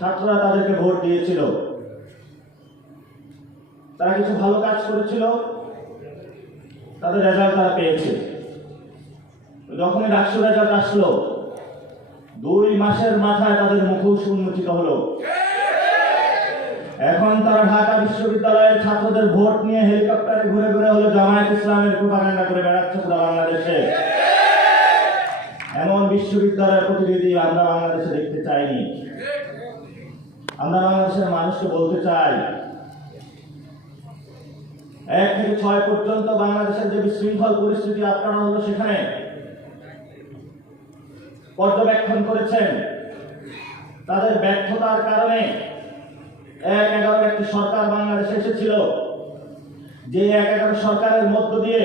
ছাত্ররা তাদেরকে ভোট দিয়েছিল, তারা কিছু ভালো কাজ করেছিল, তাদের রেজাল্ট তারা পেয়েছে। যখনই ডাকসু রেজাল্ট আসলো, 2 মাসের মাথায় তাদের মুখোশ উন্মোচিত হলো। এখন তারা ঢাকা বিশ্ববিদ্যালয়ের ছাত্রদের ভোট নিয়ে হেলিকপ্টারে ঘুরে ঘুরে হলো জামায়াত ইসলামের প্রোপাগান্ডা করে বেড়াচ্ছে পুরো বাংলাদেশে। এমন বিশ্ববিদ্যালয়ের প্রতিনিধি আমরা বাংলাদেশে দেখতে চাইনি। আমরা বাংলাদেশের মানুষকে বলতে চাই, 1 থেকে 6 পর্যন্ত বাংলাদেশের যে বিশৃঙ্খল পরিস্থিতি আপনারা হলো সেখানে পর্যবেক্ষণ করেছেন। তাদের ব্যর্থতার কারণে 1-11 একটি সরকার বাংলাদেশে এসেছিল, যে 1-11 সরকারের মধ্য দিয়ে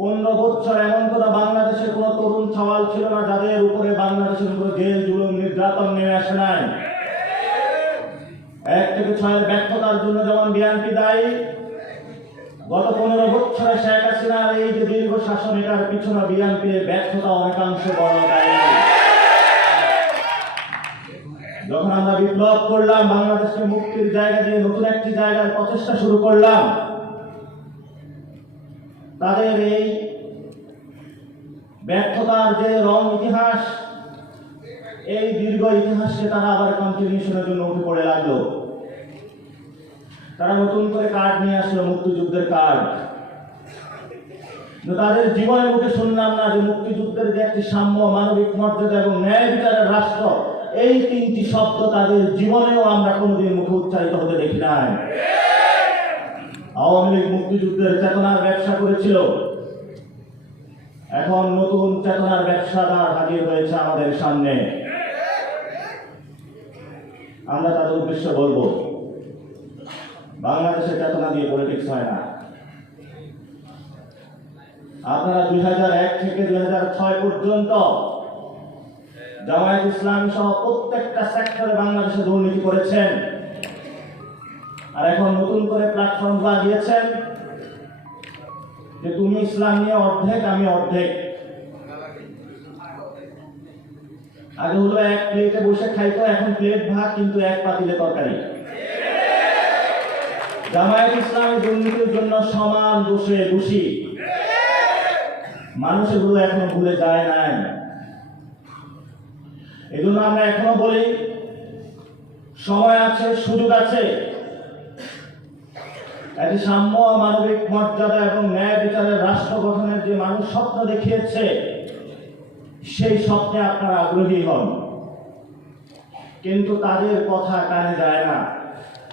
15 বছর এমন কোন বাংলাদেশের কোন তরুণ সওয়াল ছিল না যাদের উপরে বাংলাদেশের উপরে জেল জুলুম নির্যাতন নেমে আসে নাই। 1 থেকে 6 এর ব্যর্থতার জন্য যেমন বিএনপি দায়ী, গত 15 বছরে শেখ হাসিনার এই যে দীর্ঘ শাসন, এটার পিছনে বিএনপির ব্যর্থতা অনেকাংশ বড় দায়ী। যখন আমরা বিপ্লব করলাম, বাংলাদেশকে মুক্তির জায়গা দিয়ে নতুন একটি জায়গার প্রচেষ্টা শুরু করলাম, তাদের এই ব্যর্থতার যে রং ইতিহাস, এই দীর্ঘ ইতিহাসকে তারা আবার কন্টিনিউশনের জন্য উঠে পড়ে লাগলো। তারা নতুন করে কার্ড নিয়ে আসলো, মুক্তিযুদ্ধের কার্ড। তাদের জীবনের মুখে শুনলাম না যে মুক্তিযুদ্ধের যে একটি সাম্য, মানবিক মর্যাদা এবং ন্যায় বিচারের রাষ্ট্র, এই 3টি শব্দ তাদের জীবনেও আমরা কোনোদিন মুখে উচ্চারিত হতে দেখি নাই। আওয়ামী লীগ মুক্তিযুদ্ধের চেতনার ব্যবসা করেছিল, এখন নতুন চেতনার ব্যবসাদার হাজির হয়েছে আমাদের সামনে। আমরা তাদের উদ্দেশ্যে বলবো, বাংলাদেশের চেতনা দিয়ে পলিটিক্স হয় না। আপনারা 2001 থেকে 2006 পর্যন্ত জামায়াত ইসলামী সহ প্রত্যেকটা সেক্টরে বাংলাদেশে দুর্নীতি করেছেন, আর এখন নতুন করে প্ল্যাটফর্ম দিয়েছেন যে তুমি ইসলাম নিয়ে অর্ধেক, আমি অর্ধেক। আগে হলো 1 প্লেটে বসে খাইতো, এখন প্লেট ভাগ কিন্তু 1 পাতিলে তরকারি। জামায়াত ইসলামী দুর্নীতির জন্য সমান দোষে দোষী, মানুষ এগুলো এখনো ভুলে যায় নাই। এই জন্য আমরা এখনো বলি, সময় আছে, সুযোগ আছে। একটি সাম্য, মানবিক মর্যাদা এবং ন্যায় বিচারের রাষ্ট্র গঠনের যে মানুষ স্বপ্ন দেখিয়েছে, সেই স্বপ্নে আপনারা আগ্রহী হন, কিন্তু তাদের কথা কানে যায় না।